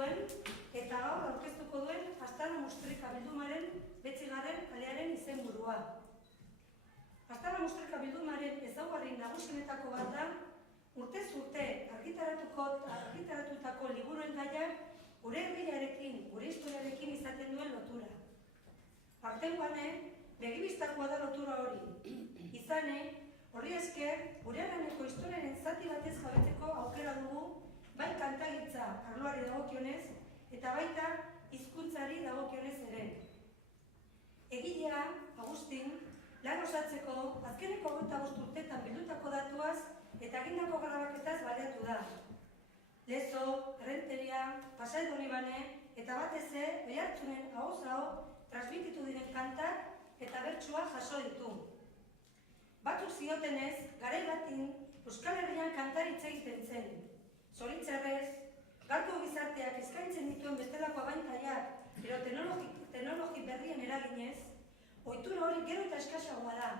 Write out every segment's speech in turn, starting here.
zuen eta gaur aurkeztuko duen Astana Mustrika bildumaren 9. alearen izenburua. Astana Mustrika bildumaren ezaugarri nagusienetako bat da, urtez urte argitaratutako liburuen gaiak gure herriarekin, gure historiarekin izaten duen lotura. Aurtengoan, begibistakoa da lotura hori. Izane, horri esker, gure haraneko historiaren zati batez jabetzeko aukera dugu, bai kantagintza arloari dagokionez, eta baita hizkuntzari dagokionez ere. Egilea, Agustin, lan osatzeko, azkeneko 25 urtetan bildutako datuaz eta egindako grabaketaz baliatu da. Lezo, Errenteria, Pasai Donibane eta batez ere Oiartzunen ahoz aho transmititu diren kantak eta bertsua jaso ditu. Batzuk ziotenez, garai batin Euskal Herrian kantaritza egiten zen. Zoritxarrez, gaurko gizarteak eskaintzen dituen bestelako abantailak edo teknologi berrien eraginez, ohitura hori gero eta eskasagoa da.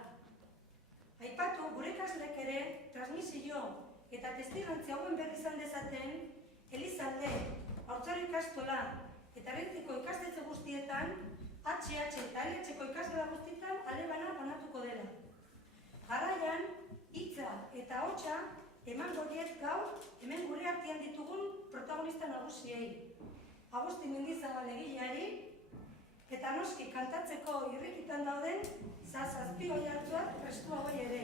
Aipatu gure ikasleek ere transmisio eta testigantzi hauen berri izan dezaten, Elizalde, Haurtzaro ikastola eta Errentiko ikastetxe guztietan, HH eta LH-ko ikasgela guztietan alebana banatuko dela. Jarraian, hitza eta hotsa emango diet gaur hemen gure artean ditugun protagonista nagusiei. Agustin Mendizabal egileari eta noski kantatzeko irrikitan dauden zazpio jartzuak prestu hauei ere.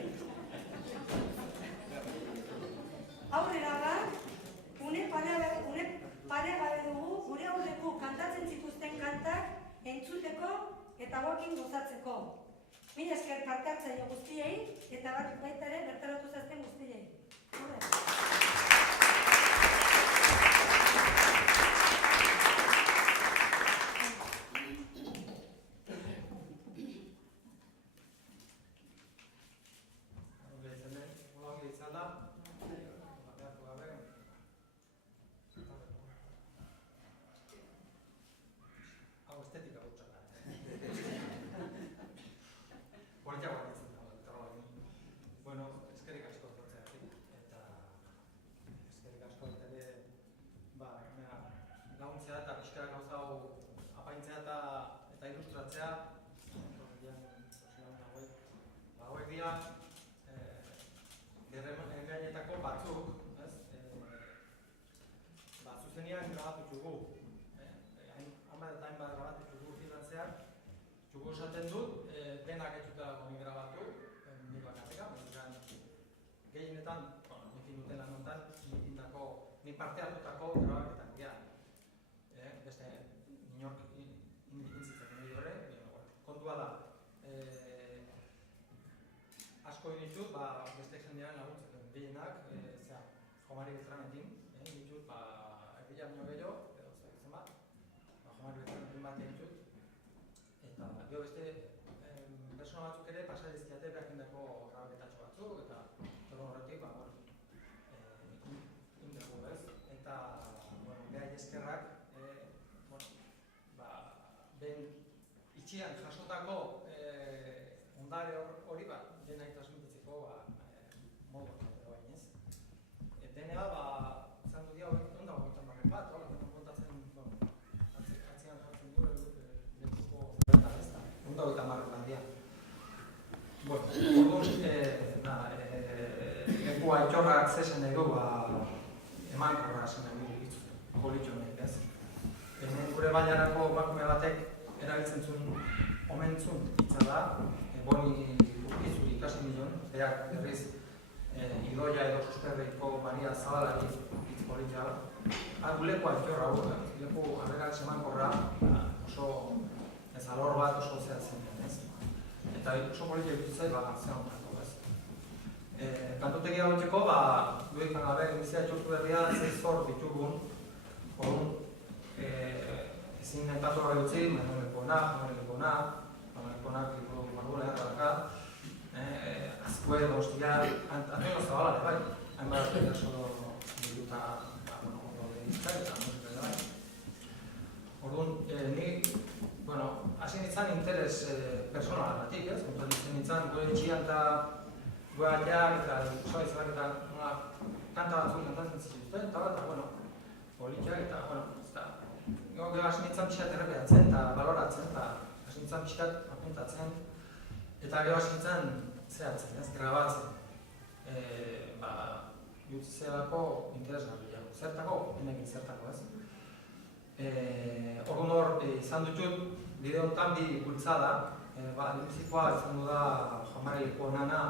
Aurrera da, une paregabe dugu gure aurreku kantatzen zituzten kantak entzuteko eta guakin gozatzeko. Mila esker parte hartzaile guztiei eta baita ere bertaratu zazten guztiei. Hauek dira gerrengainetako batzuk, zuzenian grabatu txugu. Hainbat eta hainbat grabatu txugu urtean zehar. Txugu esaten dut, denak etxuta goni grabatu, nik bakarrika, gehienetan, nikin duten lan honetan, nik parte hartutako grabaketan dira. Beste, inork intzitzen nahi dure, kontua da. Asko ditut, beste jendean laguntzen gehienak, Jomari Beltranekin, ditut, erdia baino gehiago, edo zen bat, Jomari Beltranekin bat ditut, eta gero beste persona batzuk ere pasa dizkiate behar indako grabaketatxo batzuk, eta horretik, indegu ez, eta behar eskerrak, ben itxian jasotako ondare hori denaik transmititzeko modu bainez. Denea, zan du dia onda hogetan barren bat, kontatzen, atzean jartzen du lekuko horretan ez da, onda hogetan barren bat dia. Orduan, leku aitorrak zezen edo eman korra zen edo politxonek ez. Gure bailarako bakume batek erabiltzen zuen omentzun hitza da, boni urkizuri ikasi milion, berak berriz Idoia edo Susperreiko Maria Zabalari hitz politia da. Leku aitorra hau, leku arrerak semankorra, oso alor bat oso zehatzen den, ez? Eta oso politia ikutzai, zean honako, ez? Kantotegia horitzeko, duik gabe, gizia txurtu berria, zor ditugun, horun, ezin entatu horre dutzi, Manuel Leponak, liburu Manuel Erralaka, Azkue, Dostia, Antonio Zabala, bai, hainbat eraso dituta, eta musika bai. Orduan, ni, hasi nintzen interes personal batik, ez? Kontatzen nintzen, gure etxian eta gure ateak eta soa izabak eta kanta batzuk kantatzen zituzten, eta politia, eta, gero hasi nintzen pixat errepeatzen, eta baloratzen, eta hasi nintzen pixat apuntatzen, eta gero hasi nintzen zehatzen, grabatzen. Jutzelako interesgarriago. Zertako? Enekin zertako, ez? Orduan hor, izan dutut, bideo honetan bi bultzada, lehenbizikoa izan du da Jomareleko nana,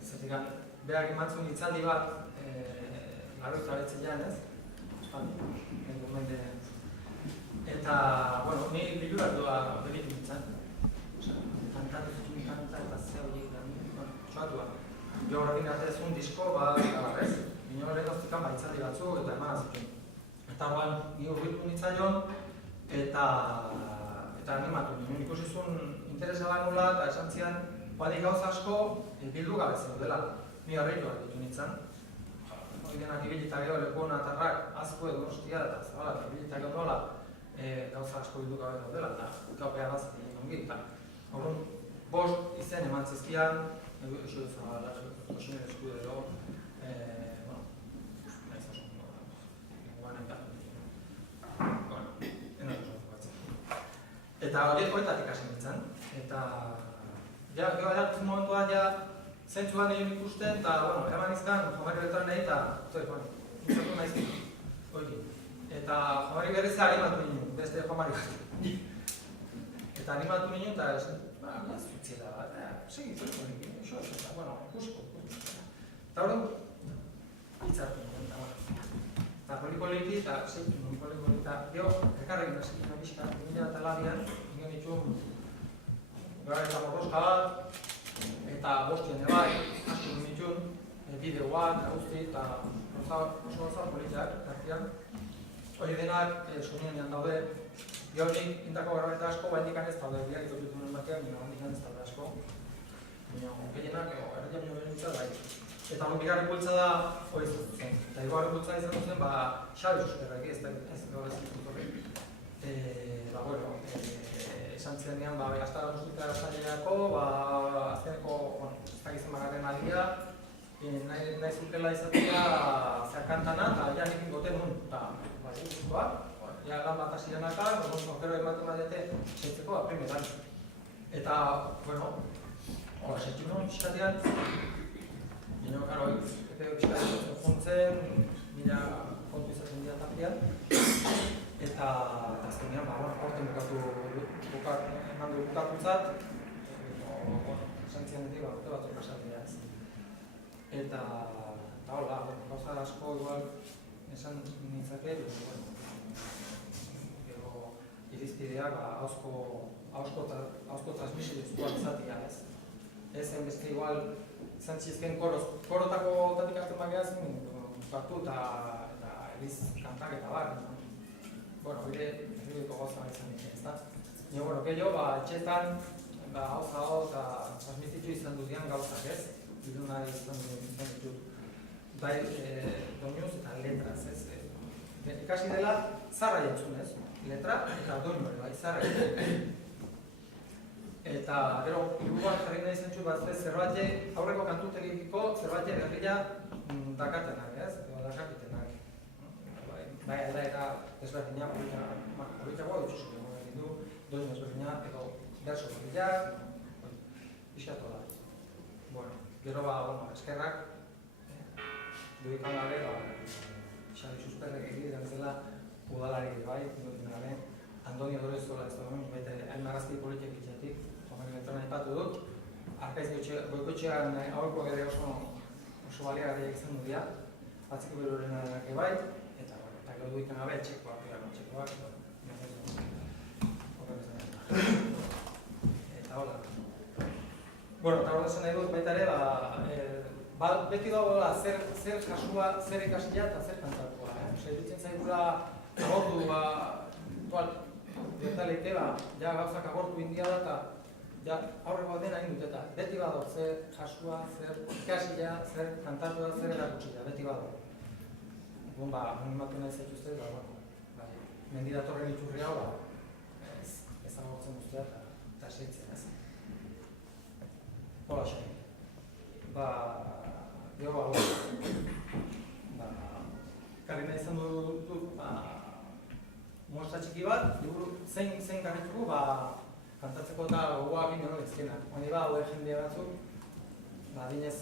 zertikan, behar emantzun hitzaldi bat, laroita betzilean, ez? Eta, bueno, ni biluratu da beritu nintzen. Kantatu zutun kanta eta ze horiek da, txoatu da. Jo horrekin atezun disko, ez? Bino horren oztikan baitzaldi batzu eta eman azitun. Eta horren, ni urritu nintzaion, eta animatu nien. Ikusi zuen interesa da nula eta esan zian, badik gauza asko bildu gabe zen dela. Ni harritu ditu nintzen. Hori denak ibilita gero leku honatarrak azko edo ostia eta zabalak ibilita gero nola gauza asko bildu gabe dela eta gaupea gazat egin ongi. Horren, bost izen eman zizkian, eso zabalak, osin eskudero, naiz oso, guan eta horiek hoetatik hasi nintzen, eta gero erakuz momentua zentzuan egin ikusten, eta eraman izkan Jomari Beltran nahi, eta nintzatu nahi zin, eta Jomari berrizea animatu ninen, beste Jomari bat. Eta animatu ninen, eta zutziela bat, segi zutziela, ikusko. Eta hori, hitzartu ninen, eta polipoliti, eta zeitu polipoliti, eta gero, ekarrekin hasi ginen pixka, 2008an, ingen dituen, gara eta borroska bat, eta bostien ebai, asko dituen, bideoak, guzti, eta oso gauza politiak, gartian. Hori denak, soinean daude, gehorik, intako garbeta asko, baindikan ez daude, biak itotutu nuen batean, baindikan ez daude asko. Gehienak, erretia minio benutza, bai. Eta hori bigarren bultza da, hori zen. Eta hirugarren bultza izan zen, Xabi Susperrek, ez gaur ez dut horri. Esan zirenean, gaztara musika zaileako, azkeneko, ez dakizen bagarren aldia, nahi zukela izatea zerkantana, eta ja nekin goten nun, eta guztikoak, ja lan bat hasirenaka, okero ematen badete seitzeko primeran. Eta, bueno, seitu nuen pixkatean, gino, karo, pixkatean juntzen, mila kontu izaten dira tapian, eta azkenean, horten eman du bukakuntzat, santzian dira, urte batzuk pasatzea ez. Eta hola, gauza asko igual esan nintzake, gero irizpideak ahozko transmisiozkoak izatea ez. Ezen beste igual izan txizken korotako tatik hartzen bageazen, batu eta eriz kantak eta bar. Bueno, erribiko gauza izan nintzen, ez da? Nio, gehiago, etxetan, hauza eta transmititu izan duzian gauzak ez. Bidu nahi izan ditut. Bai, doinuz eta letraz, ez? Ikasi dela, zarra jentzun, ez? Letra eta doinu ere, bai, zarra jentzun. Eta, gero, hiruan jarri nahi zentzu bat zerbait aurreko kantutegiko zerbait berria dakatenak, ez? Dakapitenak. Bai, aldaera desberdinak, politiagoa dutxuzik egin du, doinu desberdinak edo berso berriak, pixatu da. Bueno, gero eskerrak, duikan gabe, Xabi Susperrek egiten zela udalari bai, duikan gabe, Andoni Odorezola ez da duen, baita hainmarazki politik itxatik, Jomari Beltran aipatu dut, Arkaiz goikoetxean aurko gede oso baliagarriak izan du dira, batziko beroren adenak bai, eta gero duikan gabe txekoak, eta hola. Bueno, eta hori esan nahi dut baita ere, beti dagoela zer kasua, zer ikasia eta zer kantatua. Iruditzen zaigula agortu, gertaleite, gauzak agortu india da eta aurreko dena egin dut eta beti bado zer kasua, zer ikasia, zer kantatua, zer erakutsia, beti bado. Egun animatu nahi zaituzte, mendi datorren iturri hau, ez agortzen guztia eta seitzen ez. Hola, Xabi. Gero Karri nahi izan dut, mostra txiki bat, liburu zein garrituko, kantatzeko eta gogoak ino ezkenak. Honi hauek jende batzuk, adinez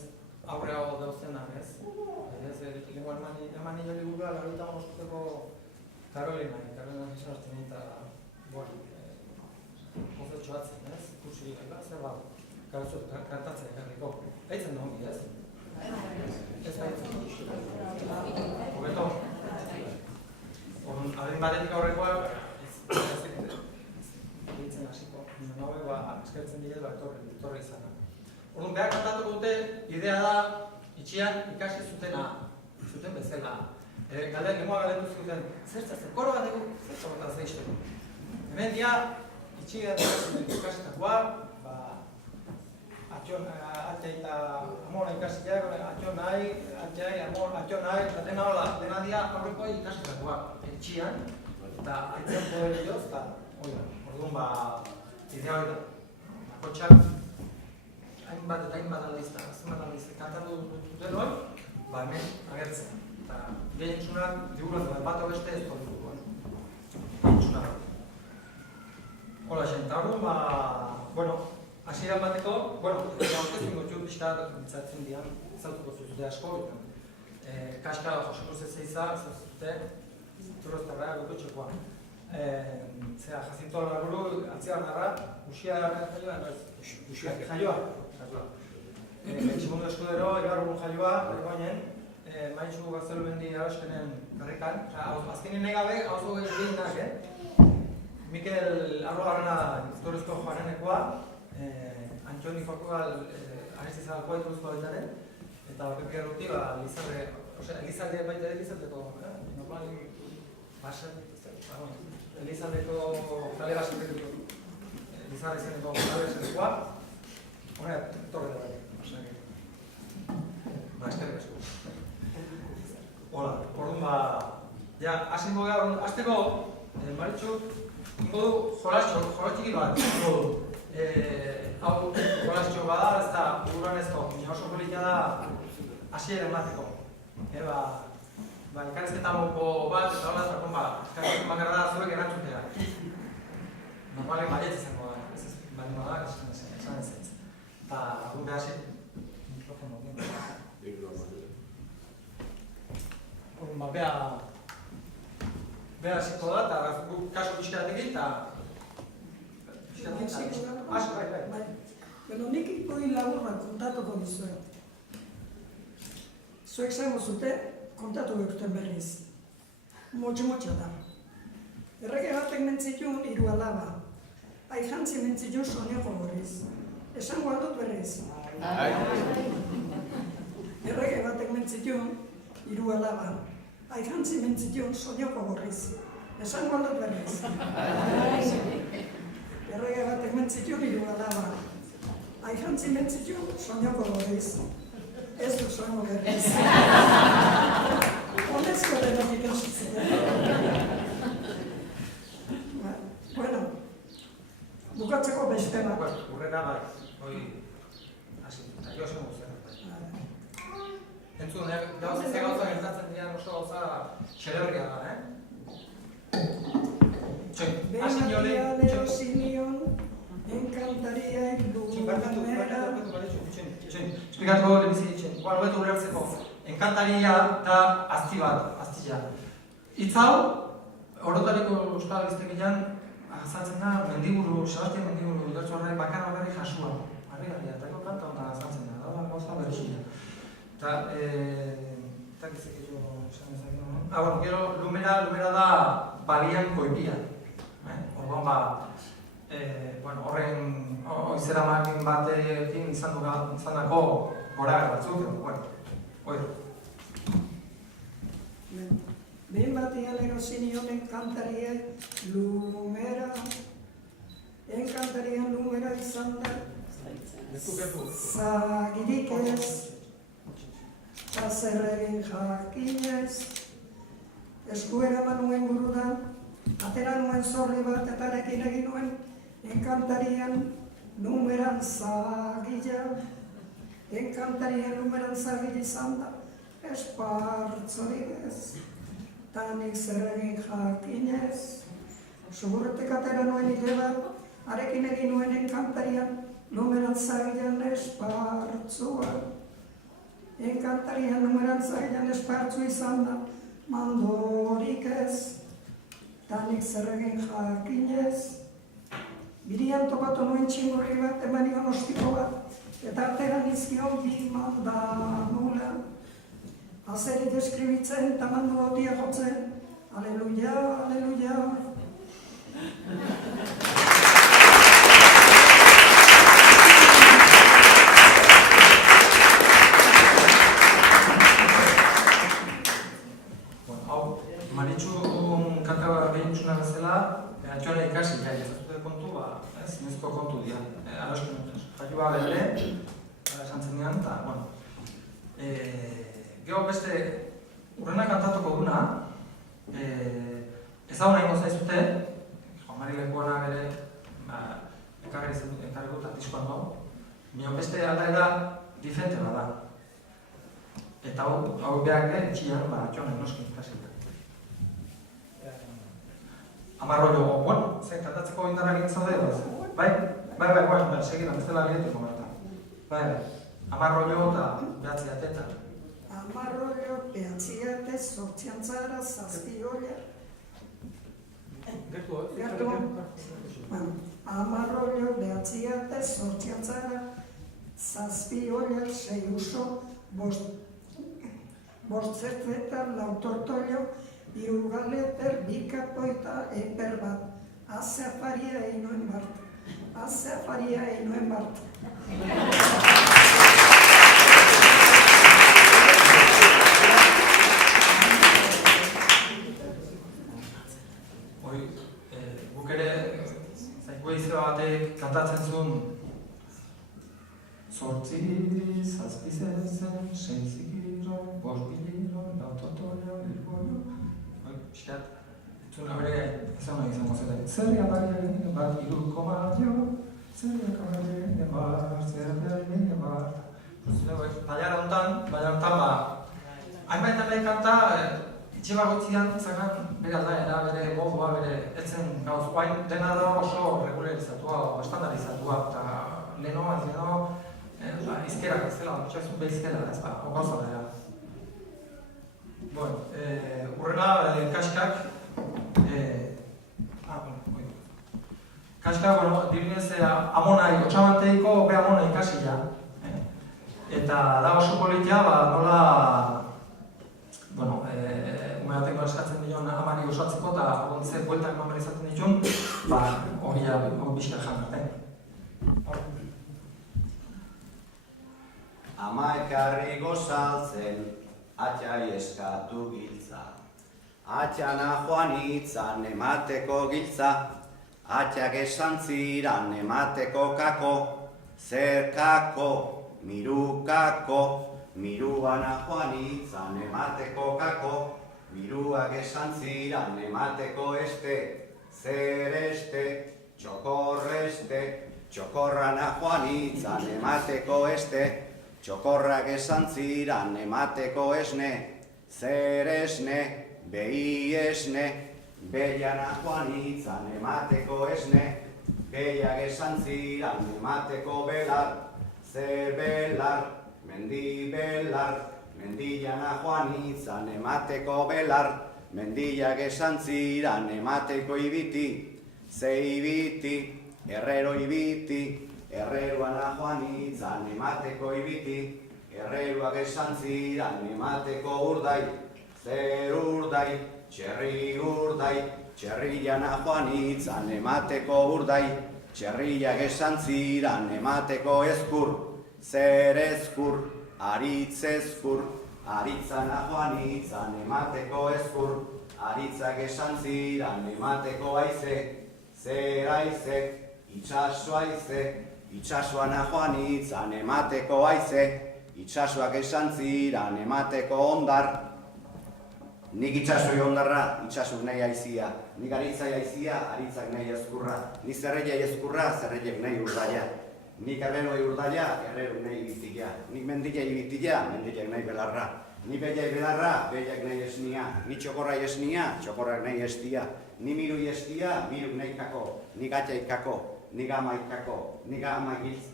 aurreago dauzenak, ez? Lengua eman nio liburua, larroita mostuteko Karolina sartzen eta, konzertxo batzen, ez? Kursi zer bat, kantatzen ekarriko. Eitzen da hongi, ez? Ez baitzen. Hobeto. Adin batetik aurrekoa, ez ditzen hasiko. Naue, eskertzen dira, etorri izana. Orduan, behar kantatuko dute, idea da, itxian ikasi zuten bezala. Galdean, nemoa galdetu zuten, zertzatzen, koro bat dugu, zertzatzen bat zeizten. Hemen dia, itxian ikasitakoa, atxai eta amora ikasiak, atxo nahi, atxai, amor, atxo nahi, eta dena dia aurrekoa ikasitakoa. Etxian, eta aitzen poder dioz, eta orduan, idea hori da. Bakotxak, hainbat eta hainbat aldizta, zenbat aldizta, kantatu duten hori, hemen agertzen. Eta gehien txunak, diburaz, bat beste ez dut dugu, gehien txunak. Hola, xen, eta orduan, hasieran bateko, aurkezun gotxu pixka ditzatzen dian, zautuko zuzute asko, kaska Joseko Zezeiza, zuzute, turroztarra gotutxekoa. Jacinto Alarburu, Atziar Narra, Uxia jaioa. Tximundu Eskudero, Ibarrun jaioa, Ergoinen, Maitxu Gaztelu Mendi Araskenen garrikan. Azkenin negabe, hauzo gehienak, Mikel Arrogarrena Torrezko Joanenekoa, Antxoni Fakual Arezizagakoa ituruzkoa ditaren, eta Pepe Arruti, Elizalde baita Elizaldeko, Elizaldeko kale baseteteko, Elizaldezeneko kale basetekoa, honet, torre da eskerrik asko. Hola, orduan hasingo gara, hasteko, Maritxu, ingo du jolatxiki bat, ingo du. Hau jolatxo bada, ez da, buruanezko, oso polita da, hasiera emateko. Elkarrizketa moko bat, eta hola, elkarrizketa bakarra da zuek erantzutea. Normalen baietz izango da, ez bali bada, esan ez ez. Eta, gu behasi, mikrofono. Beha hasiko da, eta gu kaso pixkaratekin, eta... Nik hori laburra kontatuko dizuet. Zuek zango zute, kontatu behurten berriz. Motxe da. Errege batek mentzitun 3 alaba. Aijantzi mentzitun Soñoko gorriz. Esango aldut berriz. Errege batek mentzitun 3 alaba. Aijantzi mentzitun Soñoko gorriz. Esango aldut berriz. Errege batek mentzitun 3 alaba. Aijantzi mentzitun Soñoko gorriz. Ez du zango berriz. Honezko denak ikasitzen. Bueno, bukatzeko beste bat. Urrena bai, hori hasi, eta jo zen guztien. Entzun, ze gauza gertatzen dian oso gauza xeleberria da, hasi niole... Leo sinion, enkantaria ilumera... Esplikatuko lebizi ditzen, betu ulertzeko. Enkantaria da azti bat, aztila. Hitz hau, orotariko euskal giztekian azaltzen da Mendiburu, Sebastian Mendiburu, idartzu horrek bakarri jasua. Harri-garria, eta kanta honetan azaltzen da, da gauza berrizia. Eta giztek jo esan ezak. Gero, lumera da balian koipia. Orduan horren oizera makin batekin izan dako gora batzuk, oiru. Behin batian erosinion enkantaria lumera, enkantarian lumera izan da, zagirik ez, zerregin jakinez, eskuera manuen burudan, atera nuen zorri bat eta erekin egin nuen, enkantarian numeran zagila, enkantarian numeran zagila izan da, espartzorik ez, eta nik zer egin jakinez, Sugurretik atera nuen hile bat, arekin egin nuenen kantarian, numeran zailan espartzua. Kantarian numeran zailan espartzu izan da, mandorik ez, eta nik zer egin jakinez. Birian topatu nuen txingurri bat, eman nion ostiko bat, eta atera nizkion bi manda nula. Azeri deskribitzen eta mandu hautia jotzen, aleluia, aleluia. Hau, Maritxun kanta behintzuna bezala, atxoan ikasi, ezazute kontu, ez, nezko kontu dira, arosken dut. Jaioa behar, esan zenean, eta, bueno. Gero beste, urrena kantatuko duna, ezaguna ingo zaizute, Juan Mari Lekuona bere, ekarri dut artiskoan dago, baina beste aldaera diferente bada. Eta hau behar etxian, atxoan noski ikasi da. Amarrollo, bueno, zen kantatzeko indarra egin zaude, bai, segidan, ez dela liatuko berta. Bai, amarrollo eta behatzi ateta. Amarrollo, behatzi ate, zortziantzara, zazpi olla. Gertu? Amarrollo, behatzi ate, zortziantzara, zazpi olla, sei uso, bost zertzetan, lau tortollo, hiru galeter, bi kapoita, eper bat. Haze afaria einoen bart. Haze afaria einoen bart. Guk ere, zaikue izeba batek kantatzen zuen zortzi, zazpi zezen, sei zikiro, bost biliro, lau tortollo, irgoio. Piskat, entzuna bere, ezan nahi izango zuten. Zerriak barien bat, iruko maio, zerriak barien bat, zerriak barien bat. Baiara honetan, hainbat kanta, itxe bagotzian zakan bere aldaera, bere modoa, bere etzen gauz. Oain dena da oso regularizatua, estandarizatua, eta leheno, izkerak ez dela, txaizun behizkela, ez da, gauza dela. Bueno, urrena, kaskak, dibinez, amonai, otxamanteiko ope amonai kasila. Eta da oso politia, nola, bueno, ume bateko eskatzen dion amari osatzeko, eta gontze bueltak mamari izaten ditun, hori bizka jangarten. Ama ekarri gozaltzen, atxai eskatu giltza. Atxana joan itzan emateko giltza, atxak esan ziran emateko kako, zer kako, miru kako, miruana joan itzan emateko kako, miruak esan ziran emateko este, zer este, txokorreste, txokorrana joan itzan emateko este, txokorrak esan ziran emateko esne, zer esne, behi esne, behiana joan itzan emateko esne, behiak esan ziran emateko belar, zer belar, mendi belar, mendillana joan itzan emateko belar, mendiak esan ziran emateko ibiti, ze ibiti, herrero ibiti, herreruana joan itzan emateko ibiti, herreruak esan ziran emateko urdai, zer urdai, txerri urdai, txerriana joan itzan emateko urdai, txerriak esan ziran emateko ezkur, zer ezkur, aritz ezkur, aritzana joan itzan emateko ezkur, aritzak esan ziran emateko aize, zer aize, itxaso aize, itxasoana joan itzan emateko aize, itxasoak esan ziran emateko ondar. Nik itxasoi ondarra, itxasuk nahi aizia. Nik aritzai aizia, aritzak nahi ezkurra. Nik zerreiai ezkurra, zerreiek nahi urdaia. Nik herreroi urdaia, herreru nahi bitila. Nik mendilei bitila, mendilek nahi belarra. Ni behiak belarra, behiak nahi esnia. Ni txokorra esnia, txokorrak nahi estia. Ni miru estia, miruk nahi kako. Ni gatxaik kako, ni gamaik kako, ni gamaik giltz.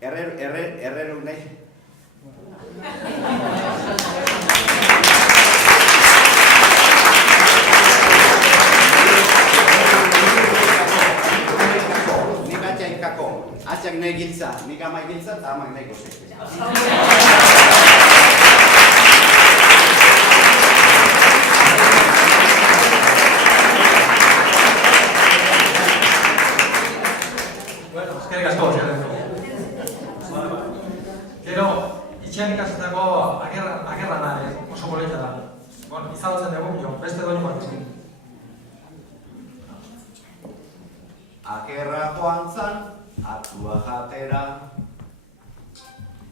Erreruk nahi. Atxak nahi giltza, nik amai giltza eta amak nahi gozekte. Bueno, eskerrik asko. Gero, itxean ikasetako agerrana oso polita da. Izadotzen dugu, beste doi bat ezin. Akerra joan zan, atua jatera,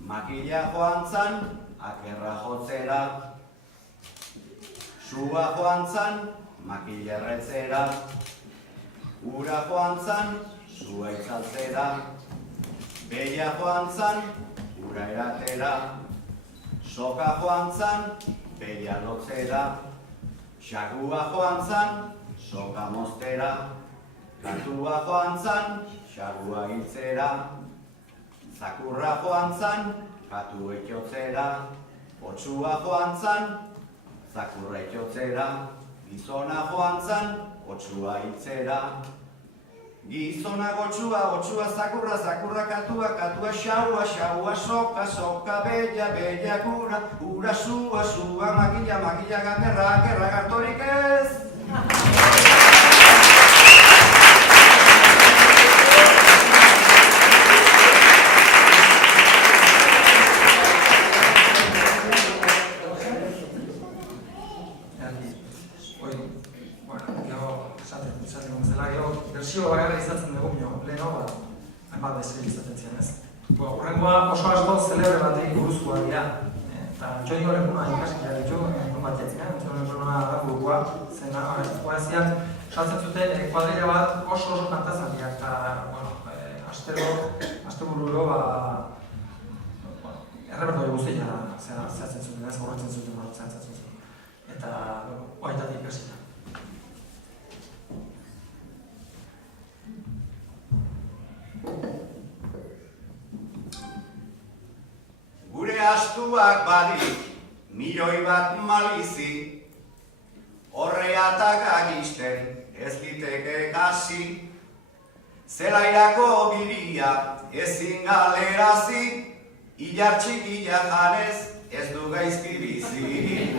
makila joan zan, akerra jotzera, sua joan zan, makila erretzera, ura joan zan, sua itzaltzera, beia joan zan, ura eratera, soka joan zan, beia lotzera, xagua joan zan, soka moztera, katua joan zan, xagua hiltzera, zakurra joan zan, katu ekiotzera, otsua joan zan, zakurra ekiotzera, gizona joan zan, otsua hiltzera, gizona gotsua, otsua zakurra, zakurra katua, katua xaua, xaua soka, soka bella, bella gura, ura sua, sua makila, makila gamerra, gerra gartorik ez. Bersio bakarra izatzen dugu, leheno, hainbat bezala izaten ziren, ez? Horrengoa oso asko zelebre batei buruzkoa dira. Eta Antxonio Lekuna ikaskia ditu, egun bat jatzen, Antxonio Lekuna da burua, zen poezian saltzen zuten kuadrilla bat oso kantazatiak, eta astebururo errepertorio guztia zehatzen zuten, ez horretzen zuten, zehatzen zuten. Eta, oaitatik ikasita. Gure astuak badik, milioi bat malizi, horreatak agisten ez liteke kasi, zelairako bilia ezin galerazi, ilar txikia janez ez du gaizki bizi.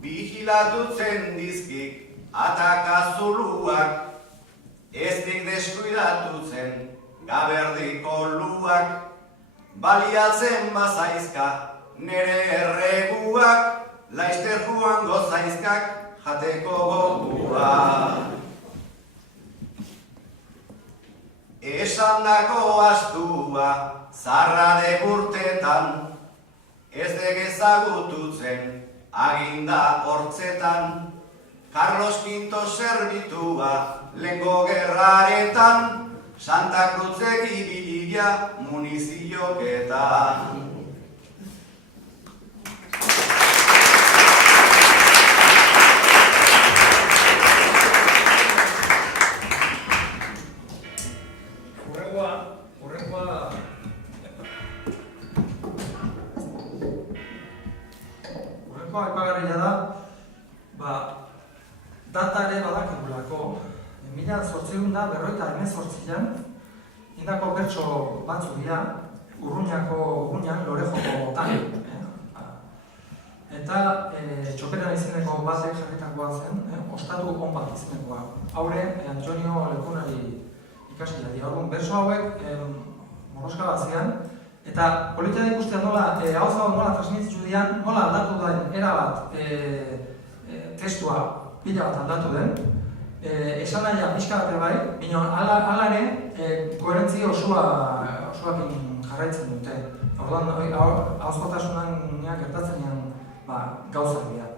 Vigilatutzen dizkik atakazuluak, ez dik deskuidatutzen gaberdiko luak, baliatzen bazaizka nere erreguak, laizter joango zaizkak jateko goguak. Esandako astua zarra degurtetan, ez degezagututzen aginda hortzetan, Carlos V zerbitua lengo gerraretan, Santa Cruzek ibilia munizioketan. Urrengoa aipagarria da, data ere badakigulako. 1848an indako bertso batzuk dira, Urruñako Urruñan Lorejoko tan. Eta txoperan izeneko batek jarritakoa zen, ostatu on bat izenekoa. Haure, Antxonio Lekunari ikasila dira. Orduan, berso hauek morroska bat zian, eta politian ikustean nola, hau zago nola transmititzu dian, nola aldatu den erabat testua pila bat aldatu den, esan nahian pixka bat bai, bino alare koherentzia osoakin jarraitzen dute. Orduan, hauzkotasunan gertatzen nian gauzak dira.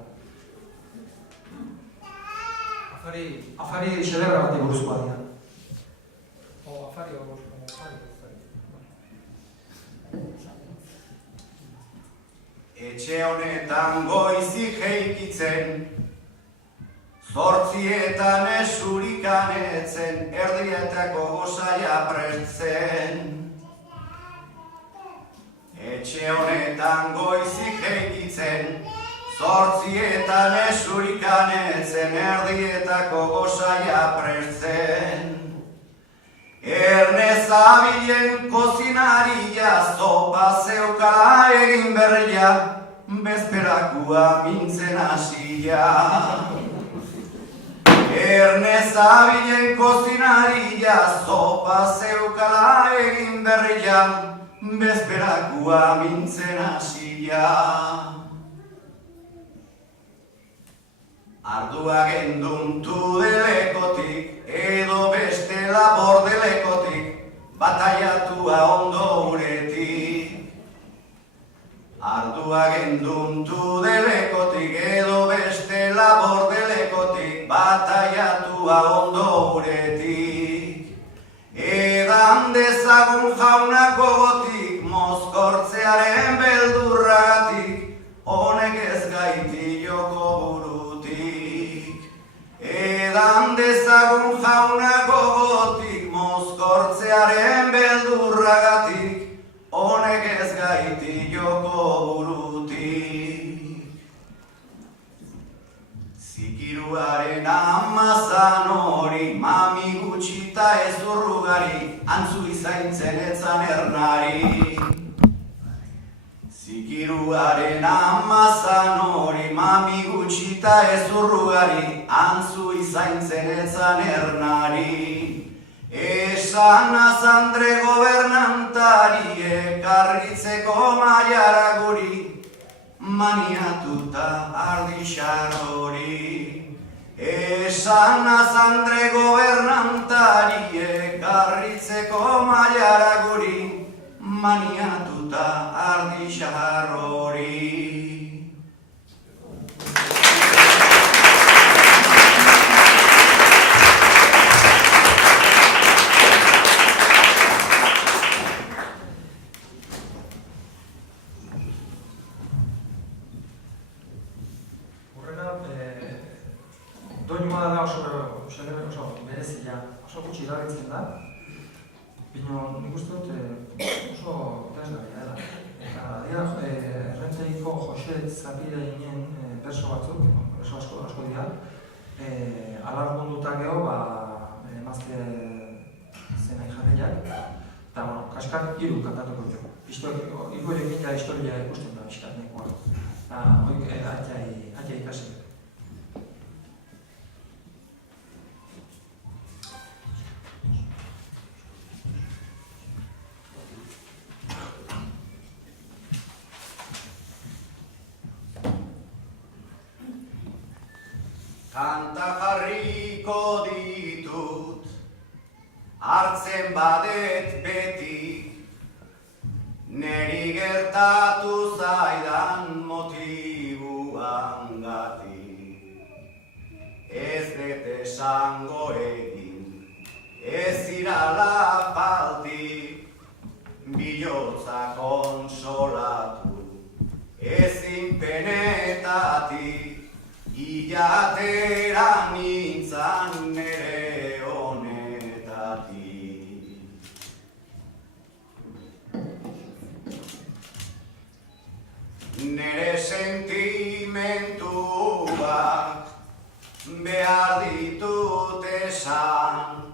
Afari xederra bati buruzkoa dira. Afari. Etxe honetan goizik heikitzen, zortzietan esurikan etzen, erdietako gozaia pretzen. Etxe honetan goizik heikitzen, zortzietan esurikan etzen, erdietako gozaia pretzen. Erne zabilen kozinaria, zopa zeukala egin berria, bezperakua mintzen hasia. Erne zabilen kozinaria, zopa zeukala egin berria, bezperakua mintzen hasia. Ardua genduntu delekotik, edo bestela bordelekotik, bataiatua ondo uretik. Ardua genduntu delekotik, edo bestela bordelekotik, bataiatua ondo uretik. Edan dezagun jaunak gogotik, mozkortzearen beldurragatik, honek ez gaiti joko burutik. Edan dezagun jauna gogotik, mozkortzearen beldurragatik, honek ez gaiti joko burutik. Zikiruaren amazan hori, mami gutxita ez urrugari, antzu izaintzen etzan ernari. Zikiruaren amazan hori, mami gutxita ez urrugari, antzu izaintzen etzan ernari. Esan azandre gobernantari, ekarritzeko maiara guri, maniatuta ardixar hori. Esan azandre gobernantari, ekarritzeko maiara guri, maniatuta ardixar hori. Horrela, doinua da oso berezia, oso gutxi erabiltzen da. Bino, nik uste dut oso interesgarria dela. Eta dira, errentzeiko Jose Zapire ginen berso batzuk, berso asko dira, alargunduta geho, emazte zenai jarriak, eta, kaskar hiru kantatuko dugu. Hiru erekin da historia ikusten da, bizkat nekoa. Eta, hoik atia ikasi. Kanta jarriko ditut, hartzen badet beti, neri gertatu zaidan motibuangatik. Ez dut esango egin, ez irala faltik, bihotza konsolatu, ezin penetatik, ilatera nintzan nere honetatik. Nere sentimentuak behar ditut esan,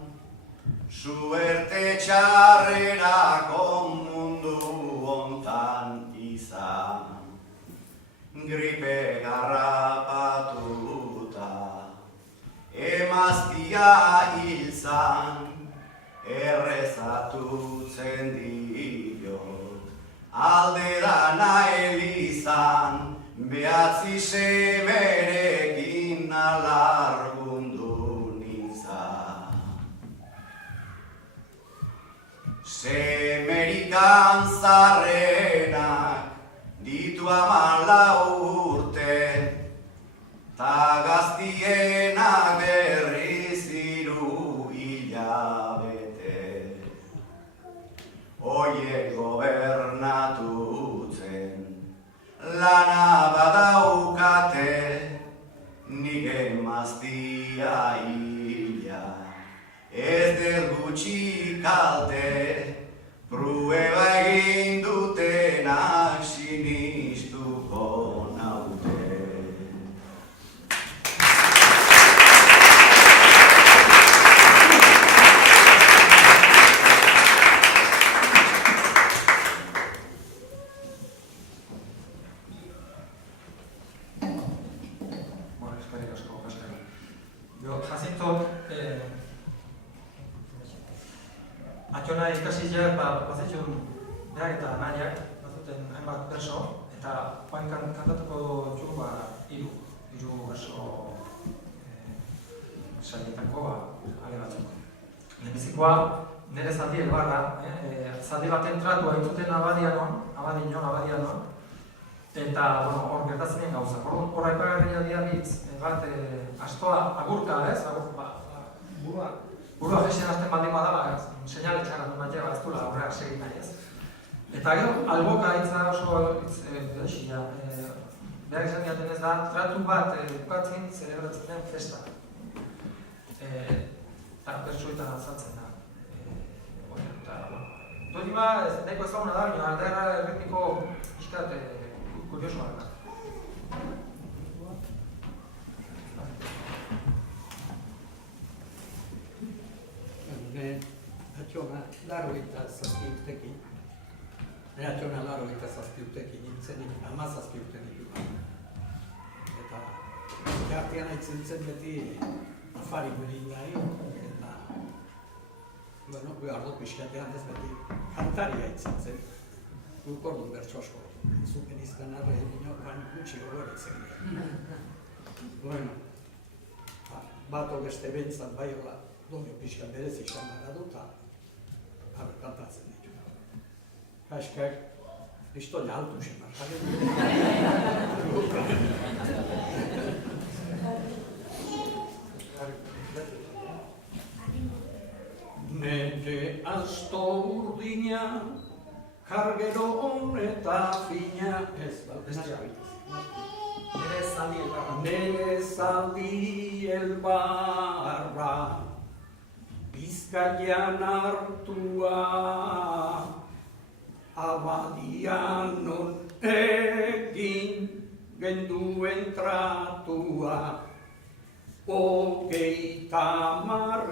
suerte txarrerako mundu hontan izan. Gripe garrapatuta, emaztia hilzan, errezatutzen diot. Alderana elizan, behatzi semerekin alargundu nintzan. Semerikan zarrenak, ditu 14 urte, ta gaztienak berriz 3 hilabete. Oiek gobernatutzen lana badaukate, nik emaztia hila, ez dut gutxi kalte, prueba egin dutenak sinistuko naute. Atxona ikasileak bazitxun behar eta nahiak, bazuten hainbat berso, eta oain kantatuko txu 3 berso saietako ale batzuk. Lehenbizikoa nire zaldi elbarra, zaldi baten tratua entzuten abadianon, eta hor gertatzen gauzak. Hor aipagarria dira bitz, bat astoa agurka, ez? Burua jesien azten baldin badala, seinale txarra dut matea, ez duela aurreak segin nahi, ez? Eta gero, alboka hitza oso berexia, behar izan diaten ez da, tratu bat bukatzen zelebratzen den festa. Eta pertsuetan azaltzen da. Doi ba, nahiko ezaguna da, baina alderra erritmiko iskat kuriosoa da. Atxona 87 urtekin, nintzenik 17 urte ditu. Eta artean haitzen zen beti afari guri nahi, eta behar dut pixkatean ez beti kantari haitzen zen. Guk orduan bertso asko zupen izan arre, baina gutxi gogoretzen dira. Bato beste bentzat bai hola, donio pixka berez izan gara dut, eta kantatzen ditu. Kaskak, historia altu zen, nere asto urdina, kargero honeta fina, ez nere zaldi elbarra, Bizkaian hartua, abadian non egin genduen tratua, 30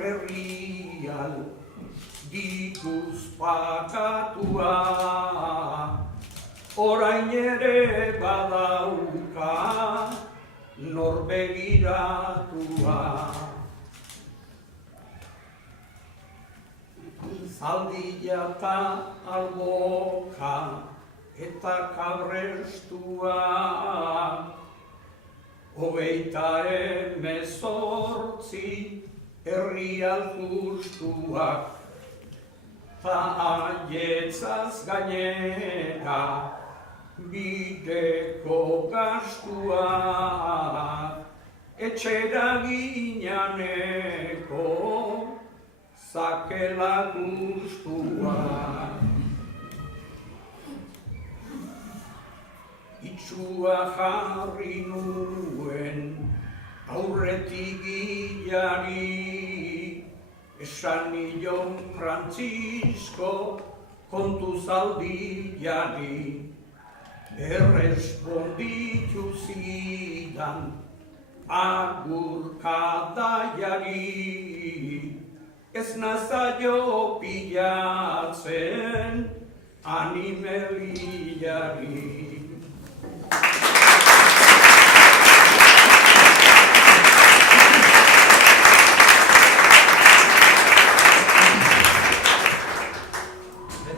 herrial dituz pagatua, orain ere badauka nor begiratua. Zaldila eta alboka eta kabrestua, 28 herrial justuak, ta aietzaz gainera bideko gastua, etxera ginaneko zakela guztua. Itxua jarri nuen aurretik gilari, esan nion Francisco kontu zaldiari, erresponditu zidan agurkadaiari, ez nazaio pilatzen animeliari.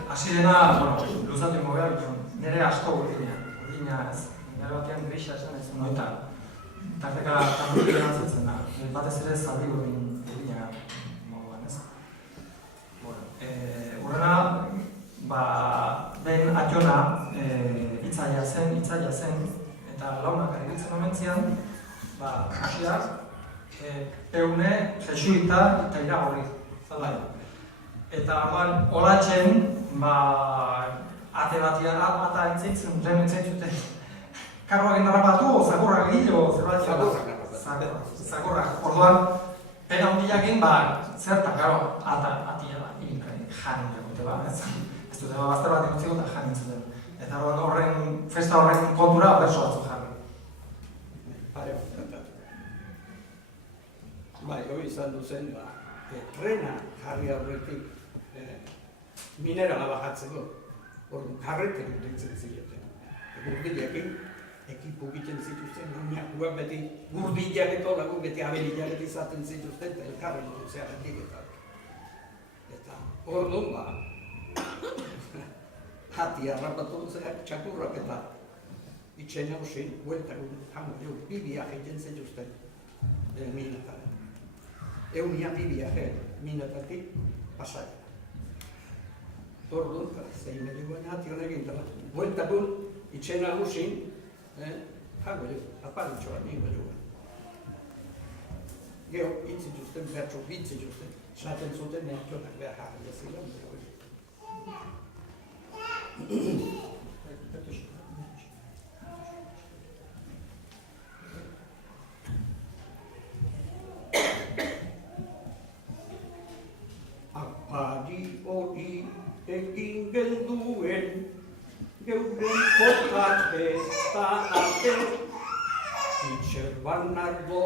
Hasirena, luzatu ingo behar, nire asko urdina ez. Nire batean grisa esan ez noita. Tarteka kantutik antzatzen da. Batez ere zaldi urdina moduan ez. Urrena, ben Atxona hitzaila zen, eta launak aribitzen omentzian, hasiaz, peune, jesuita eta iragorri. Zala. Eta olatzen, ate batian ata entzeitzen, lehen entzeitzuten. Karroak endarrapatu, zakurrak egin, zerbait. Zakurrak. Orduan, pena hundiakin, zertak, gero, atia janin jakote, ez dute bazter bat ikutziko eta janin zuten. Eta festa horren kontura berso batzu jarri. Pare bat kantatu. Hori izan duzen, trena jarri aurretik minerala bajatzeko, karreten ditzen ziren. Gurdilekin, ekipu egiten zituzten, guak beti gurdileak eta lagu beti abelileak izaten zituzten, eta elkarren dutzearetik eta orduan hati harrapatu duzeak txakurrak eta itxen hausin, bueltakun jango jo, bibiak egiten zituzten minetara. Eunian bibiak minetatik pasai. Orduan, zein medikoen hati honekin dela. Bueltakun itxen hausin, jango jo, aparitxoa ningo jo. Gero, itzituzten, bertxo bitzituzten, esaten zuten neatxonak behar jarri ezilen. Apari hori egin gelduen, geuren potak eta ate, itxerban ardo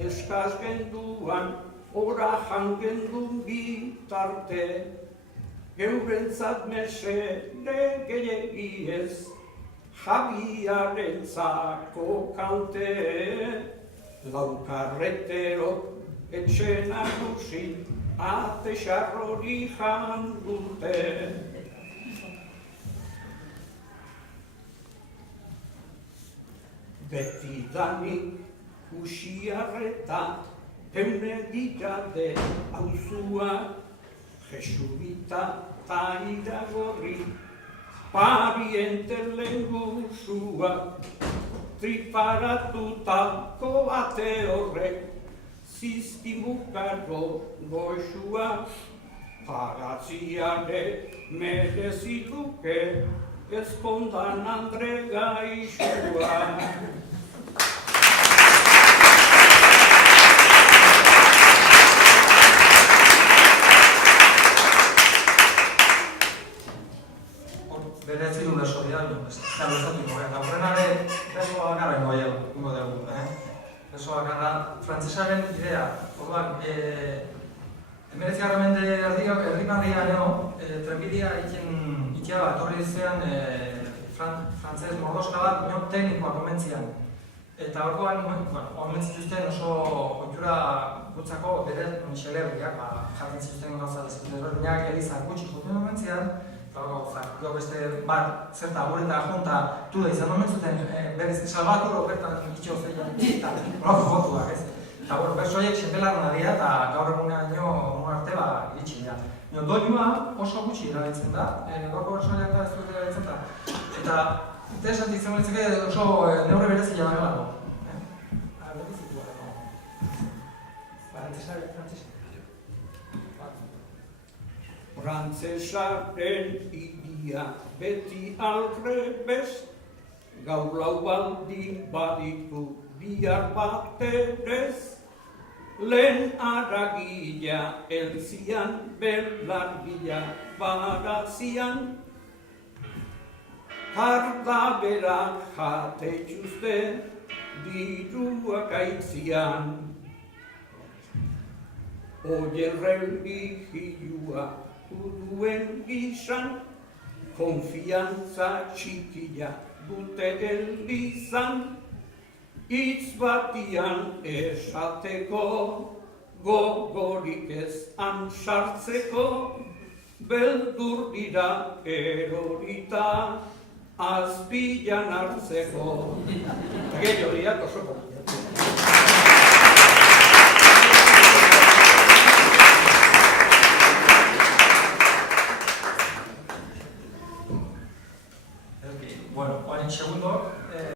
eskaz genduan, ora jangendun bitarte, geurentzat mesede gehiagiez, Javiarentzako kante, laukarretero etxe nagusi, ate xarrori jandute. Beti danik usiarreta, eune ditade auzua, jesurita ta iragorri, pariente lengusua, triparatutako ate horrek, zizkimukako goxua, pagatziare merezituke, ezpondan Andre gaixua. Beretzi du beso dira, ez da luzatuko, eta horrenare beso bakarra ingo dugu. Beso bakarra, frantzesaren idea, orduan, 19. mende erdibarria neo, trenbidea ikia bat, etorri zean frantzes mordoska bat, teknikoa komentzian. Eta orduan, komentzituzten oso kontura gutzako bere xelebriak, jaten zituzten gauza desberdinak elizak gutxi juten komentzian, eta beste bat zerta gureta junta tuda izan omen zuten berriz salbaturo bertan itxo zeian eta horako fotuak ez. Eta berso horiek sepelarna dira eta gaur egunaino arte iritsi dira. Doinua oso gutxi erabiltzen da, gorko berso horiek da ez dut erabiltzen da. Eta interesanti izan beretzeke oso neurri berezia dagoelako. Frantzesaren idia beti alrebez, gaur lau baldin baditu bihar baterez, lehen aragila elzian belargia barazian, jardaberak jate txuzte diruak aitzian. Oien religioa duen gizan, konfiantza txikia dute elizan, hitz batian esateko, gogorik ez sartzeko, beldur dira erorita, azpilan hartzeko. Gehiago diak oso Bueno, 40 segundos.